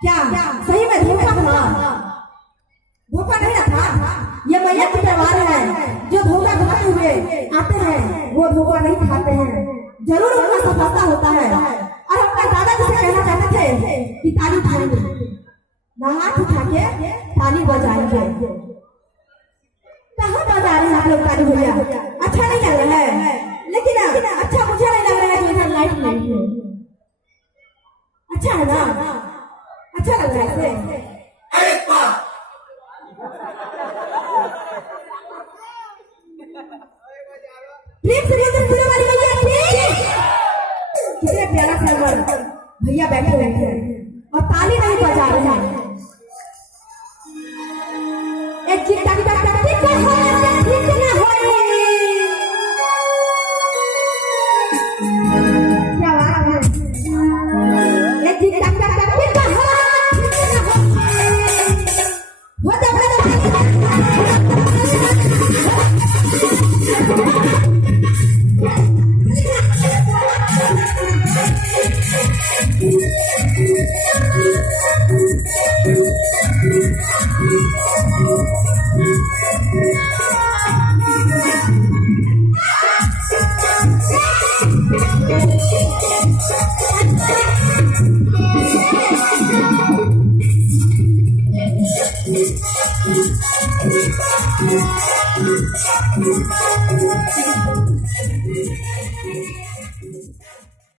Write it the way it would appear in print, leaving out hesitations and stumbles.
क्या सही में धोखा था? धोखा नहीं था। ये मैया की तलवार है। जो धोखा खाते हुए आते हैं वो धोखा नहीं खाते हैं, जरूर उनका सफलता होता है। और अपने दादा जी से कहना चाहते थे कि ताली उठाएंगे, हाथ उठा के ताली बजाएंगे। कहाँ बजा रहे हैं आप लोग ताली भैया? अच्छा नहीं लग रहा है, लेकिन अच्छा मुझे नहीं लग रहा है जो इधर लाइट नहीं है। अच्छा है ना? अच्छा लग रहा है। प्रेम से बोलते वाली भैया कितने प्यारा सरवर भैया बैठे हुए हैं और ताली नहीं बजा रहे हैं। एक चिट्टा की बात करते हैं ना होए